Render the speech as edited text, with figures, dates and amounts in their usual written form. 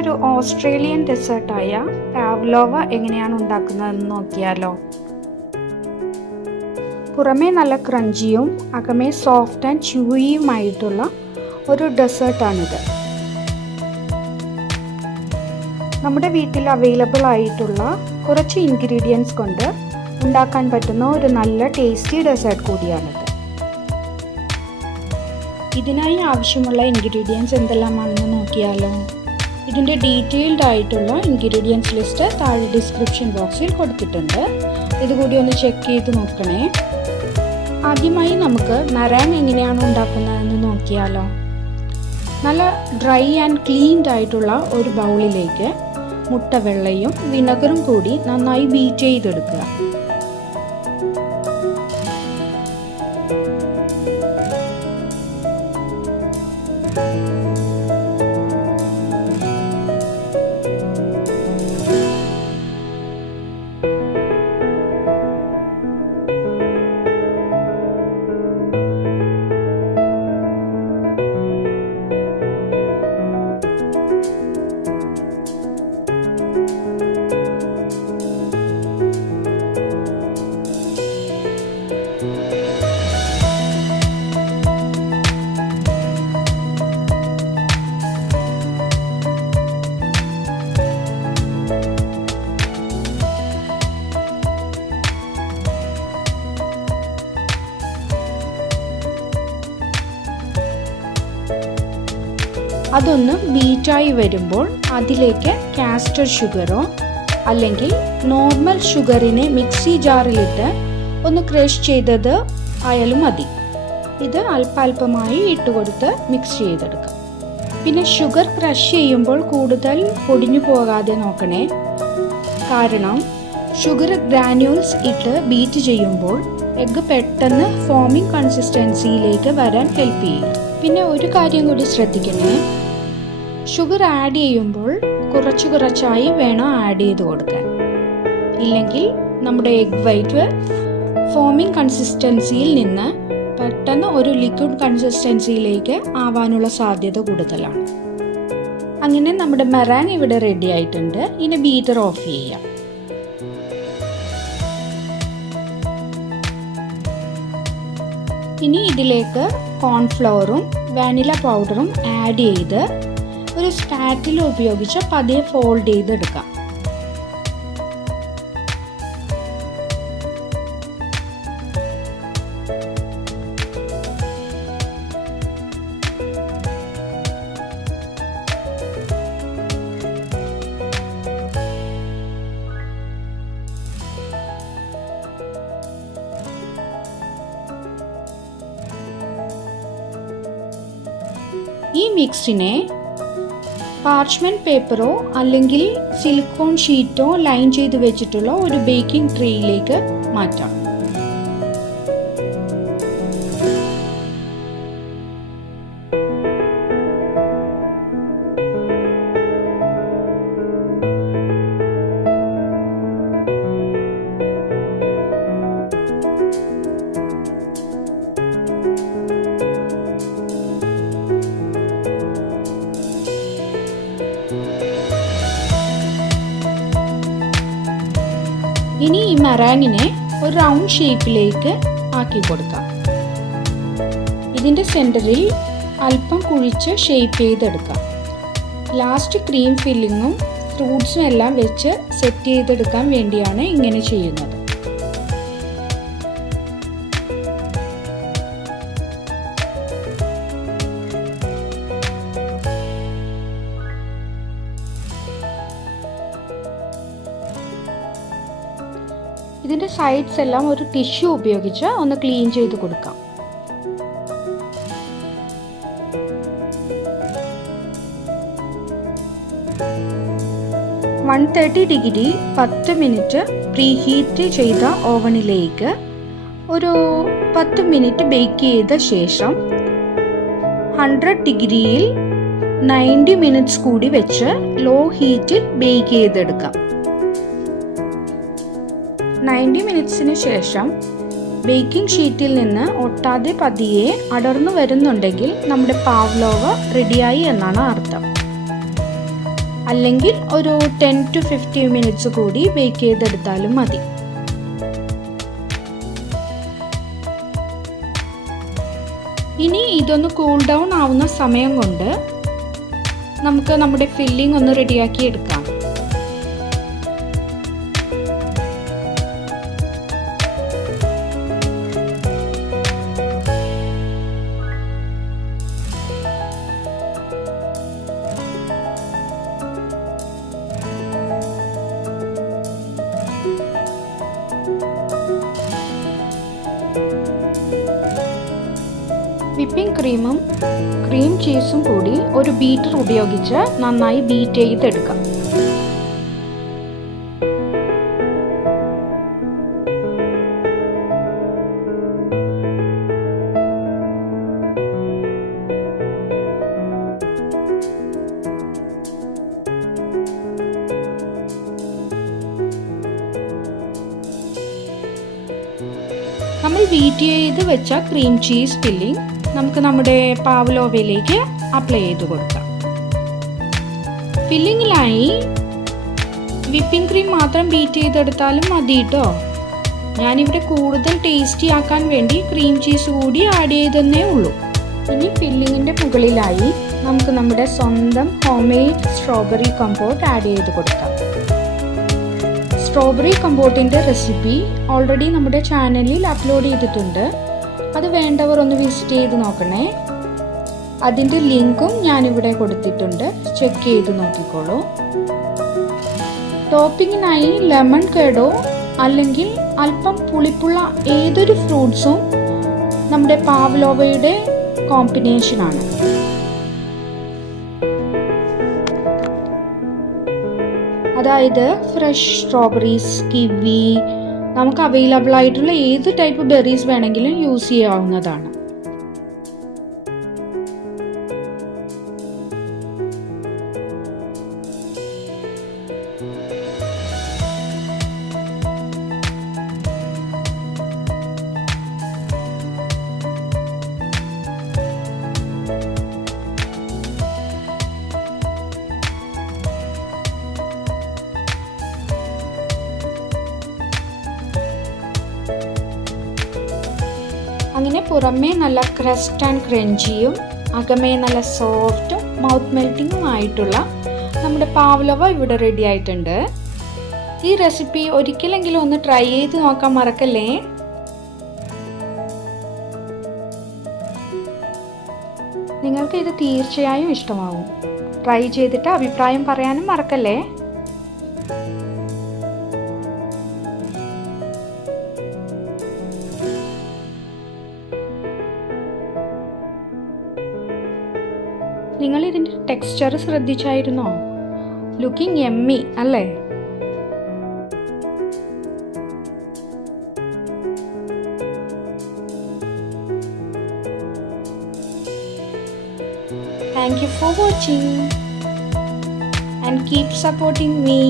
നമുക്കൊരു ഓസ്ട്രേലിയൻ ഡെസേർട്ടായ പാവ്ലോവ എങ്ങനെയാണ് ഉണ്ടാക്കുന്നതെന്ന് നോക്കിയാലോ. പുറമേ നല്ല ക്രഞ്ചിയും അകമേ സോഫ്റ്റ് ആൻഡ് ച്യൂയിയുമായിട്ടുള്ള ഒരു ഡെസേർട്ടാണിത്. നമ്മുടെ വീട്ടിൽ അവൈലബിൾ ആയിട്ടുള്ള കുറച്ച് ഇൻഗ്രീഡിയൻസ് കൊണ്ട് ഉണ്ടാക്കാൻ പറ്റുന്ന ഒരു നല്ല ടേസ്റ്റി ഡെസേർട്ട് കൂടിയാണിത്. ഇതിനായി ആവശ്യമുള്ള ഇൻഗ്രീഡിയൻസ് എന്തെല്ലാമാണെന്ന് നോക്കിയാലോ. ഇതിൻ്റെ ഡീറ്റെയിൽഡ് ആയിട്ടുള്ള ഇൻഗ്രീഡിയൻസ് ലിസ്റ്റ് താഴെ ഡിസ്ക്രിപ്ഷൻ ബോക്സിൽ കൊടുത്തിട്ടുണ്ട്. ഇതുകൂടി ഒന്ന് ചെക്ക് ചെയ്ത് നോക്കണേ. ആദ്യമായി നമുക്ക് മെറാങ് എങ്ങനെയാണ് ഉണ്ടാക്കുന്നതെന്ന് നോക്കിയാലോ. നല്ല ഡ്രൈ ആൻഡ് ക്ലീൻഡ് ആയിട്ടുള്ള ഒരു ബൗളിലേക്ക് മുട്ടവെള്ളയും വിനെഗറും കൂടി നന്നായി ബീറ്റ് ചെയ്തെടുക്കുക. അതൊന്ന് ബീറ്റായി വരുമ്പോൾ അതിലേക്ക് കാസ്റ്റർ ഷുഗറോ അല്ലെങ്കിൽ നോർമൽ ഷുഗറിനെ മിക്സി ജാറിലിട്ട് ഒന്ന് ക്രഷ് ചെയ്തത് ആയാലും മതി. ഇത് അല്പാൽപമായി ഇട്ടുകൊടുത്ത് മിക്സ് ചെയ്തെടുക്കാം. പിന്നെ ഷുഗർ ക്രഷ് ചെയ്യുമ്പോൾ കൂടുതൽ പൊടിഞ്ഞു പോകാതെ നോക്കണേ. കാരണം ഷുഗർ ഗ്രാന്യൂൾസ് ഇട്ട് ബീറ്റ് ചെയ്യുമ്പോൾ എഗ്ഗ് പെട്ടെന്ന് ഫോമിംഗ് കൺസിസ്റ്റൻസിയിലേക്ക് വരാൻ ഹെൽപ്പ് ചെയ്യും. പിന്നെ ഒരു കാര്യം കൂടി ശ്രദ്ധിക്കണേ. ഷുഗർ ആഡ് ചെയ്യുമ്പോൾ കുറച്ചായി വേണം ആഡ് ചെയ്ത് കൊടുക്കാൻ. ഇല്ലെങ്കിൽ നമ്മുടെ എഗ് വൈറ്റ് ഫോമിംഗ് കൺസിസ്റ്റൻസിയിൽ നിന്ന് പെട്ടെന്ന് ഒരു ലിക്വിഡ് കൺസിസ്റ്റൻസിയിലേക്ക് ആവാനുള്ള സാധ്യത കൂടുതലാണ്. അങ്ങനെ നമ്മുടെ മെറാങ് ഇവിടെ റെഡി ആയിട്ടുണ്ട്. ഇനി ബീറ്റർ ഓഫ് ചെയ്യാം. ഇനി ഇതിലേക്ക് കോൺഫ്ലവറും വാനില പൗഡറും ആഡ് ചെയ്ത് ഒരു സ്പാറ്റിൽ ഉപയോഗിച്ച് പതിയെ ഫോൾഡ് ചെയ്തെടുക്കാം. ഈ മിക്സിനെ പാർച്ച്മെന്റ് പേപ്പറോ അല്ലെങ്കിൽ സിലിക്കോൺ ഷീറ്റോ ലൈൻ ചെയ്ത് വെച്ചിട്ടുള്ള ഒരു ബേക്കിംഗ് ട്രേയിലേക്ക് മാറ്റാം. ഇനി ഈ മെറാങ്ങിനെ ഒരു റൗണ്ട് ഷേപ്പിലേക്ക് ആക്കി കൊടുക്കാം. ഇതിൻ്റെ സെൻറ്ററിൽ അല്പം കുഴിച്ച് ഷേപ്പ് ചെയ്തെടുക്കാം. ലാസ്റ്റ് ക്രീം ഫില്ലിങ്ങും ഫ്രൂട്ട്സും എല്ലാം വെച്ച് സെറ്റ് ചെയ്തെടുക്കാൻ വേണ്ടിയാണ് ഇങ്ങനെ ചെയ്യുന്നത്. ഇതിൻ്റെ സൈഡ്സ് എല്ലാം ഒരു ടിഷ്യൂ ഉപയോഗിച്ച് ഒന്ന് ക്ലീൻ ചെയ്ത് കൊടുക്കാം. ഡിഗ്രി 10 മിനിറ്റ് പ്രീഹീറ്റ് ചെയ്ത ഓവനിലേക്ക് ഒരു 10 മിനിറ്റ് ബേക്ക് ചെയ്ത ശേഷം 100 ഡിഗ്രിയിൽ 90 മിനിറ്റ്സ് കൂടി വെച്ച് ലോ ഹീറ്റിൽ ബേക്ക് ചെയ്തെടുക്കാം. 90 മിനിറ്റ്സിന് ശേഷം ബേക്കിംഗ് ഷീറ്റിൽ നിന്ന് ഒട്ടാതെ പതിയെ അടർന്നു വരുന്നുണ്ടെങ്കിൽ നമ്മുടെ പാവ്ലോവ റെഡിയായി എന്നാണ് അർത്ഥം. അല്ലെങ്കിൽ ഒരു 10 to 15 മിനിറ്റ്സ് കൂടി ബേക്ക് ചെയ്തെടുത്താലും മതി. ഇനി ഇതൊന്ന് കൂൾ ഡൗൺ ആവുന്ന സമയം കൊണ്ട് നമുക്ക് നമ്മുടെ ഫില്ലിംഗ് ഒന്ന് റെഡിയാക്കി എടുക്കാം. വിപ്പിംഗ് ക്രീമും ക്രീം ചീസും കൂടി ഒരു ബീറ്റർ ഉപയോഗിച്ച് നന്നായി ബീറ്റ് ചെയ്തെടുക്കാം. നമ്മൾ ബീറ്റ് ചെയ്ത് വെച്ച ക്രീം ചീസ് ഫില്ലിംഗ് നമുക്ക് നമ്മുടെ പാവ്ലോവയിലേക്ക് അപ്ലൈ ചെയ്ത് കൊടുക്കാം. ഫില്ലിങ്ങിലായി വിപ്പിംഗ് ക്രീം മാത്രം ബീറ്റ് ചെയ്തെടുത്താലും മതി കേട്ടോ. ഞാനിവിടെ കൂടുതൽ ടേസ്റ്റി ആക്കാൻ വേണ്ടി ക്രീം ചീസ് കൂടി ആഡ് ചെയ്തേ ഉള്ളൂ. ഇനി ഫില്ലിങ്ങിൻ്റെ മുകളിലായി നമുക്ക് നമ്മുടെ സ്വന്തം ഹോംമെയ്ഡ് സ്ട്രോബെറി കമ്പോട്ട് ആഡ് ചെയ്ത് കൊടുക്കാം. സ്ട്രോബെറി കമ്പോട്ടിൻ്റെ റെസിപ്പി ഓൾറെഡി നമ്മുടെ ചാനലിൽ അപ്ലോഡ് ചെയ്തിട്ടുണ്ട്. അത് വേണ്ടവർ ഒന്ന് വിസിറ്റ് ചെയ്ത് നോക്കണേ. അതിൻ്റെ ലിങ്കും ഞാനിവിടെ കൊടുത്തിട്ടുണ്ട്, ചെക്ക് ചെയ്ത് നോക്കിക്കോളൂ. ടോപ്പിങ്ങിനായി ലെമൺ കേടോ അല്ലെങ്കിൽ അല്പം പുളിപ്പുള്ള ഏതൊരു ഫ്രൂട്ട്സും നമ്മുടെ പാവ്ലോവയുടെ കോമ്പിനേഷനാണ്. അതായത് ഫ്രഷ് സ്ട്രോബെറീസ്, കിവി, നമുക്ക് അവൈലബിൾ ആയിട്ടുള്ള ഏത് ടൈപ്പ് ബെറീസ് വേണമെങ്കിലും യൂസ് ചെയ്യാവുന്നതാണ്. അങ്ങനെ പുറമേ നല്ല ക്രസ്റ്റ് ആൻഡ് ക്രഞ്ചിയും അകമേ നല്ല സോഫ്റ്റും മൗത്ത് മെൽറ്റിങ്ങും ആയിട്ടുള്ള നമ്മുടെ പാവ്ലോവ ഇവിടെ റെഡി ആയിട്ടുണ്ട്. ഈ റെസിപ്പി ഒരിക്കലെങ്കിലും ഒന്ന് ട്രൈ ചെയ്ത് നോക്കാൻ മറക്കല്ലേ. നിങ്ങൾക്ക് ഇത് തീർച്ചയായും ഇഷ്ടമാവും. ട്രൈ ചെയ്തിട്ട് അഭിപ്രായം പറയാനും മറക്കല്ലേ. നിങ്ങൾ ഇതിൻ്റെ ടെക്സ്ചർ ശ്രദ്ധിച്ചായിരുന്നോ? ലുക്കിംഗ് യമ്മി അല്ലേ? Thank you for watching and keep supporting me.